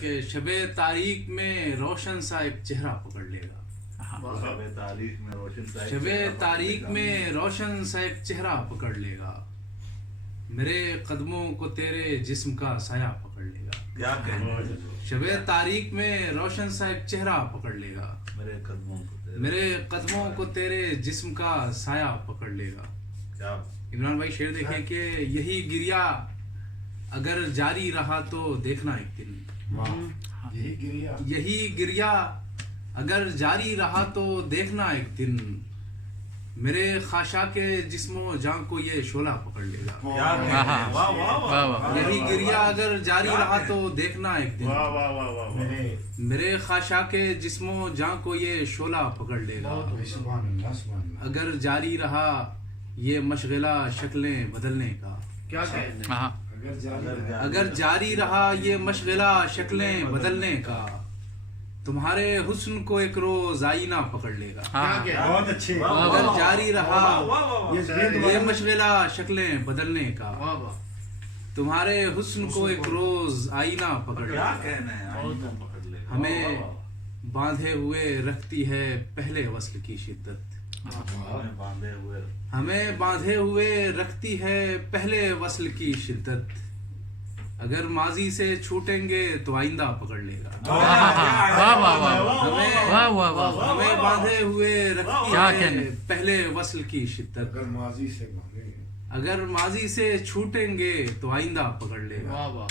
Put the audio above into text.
کہ شب تاریک میں روشن سا ایک چہرہ پکڑ لے گا. شب تاریک میں روشن سا ایک چہرہ پکڑ لے گا. میرے قدموں کو تیرے جسم کا سایہ پکڑ لے گا. شب تاریک میں روشن سا ایک چہرہ پکڑ لے گا. میرے قدموں کو تیرے جسم کا سایہ پکڑ لے گا. عمران بھائی شعر دیکھیں کہ یہی گریا اگر جاری رہا تو دیکھنا ایک دن. یہی گریا اگر جاری رہا تو دیکھنا ایک دن. میرے خاشاک جسم و جاں کو یہ شعلہ پکڑ لے گا. یہی گریا اگر جاری رہا تو دیکھنا ایک دن. میرے خاشاک جسم و جاں کو یہ شعلہ پکڑ لے گا. اگر جاری رہا یہ مشغلہ شکلیں بدلنے کا. اگر جاری رہا یہ مشغلہ شکلیں بدلنے کا. تمہارے حسن کو ایک روز آئینہ پکڑ لے گا. اگر جاری رہا یہ مشغلہ شکلیں بدلنے کا. تمہارے حسن کو ایک روز آئینہ پکڑ لے گا. ہمیں باندھے ہوئے رکھتی ہے پہلے وصل کی شدت. ہمیں باندھے ہوئے رکھتی ہے پہلے وصل کی شدت. اگر ماضی سے چھوٹیں گے تو آئندہ پکڑ لے گا. ہمیں باندھے ہوئے رکھتی ہے پہلے وصل کی شدت. اگر ماضی سے چھوٹیں گے تو آئندہ پکڑ لے گا.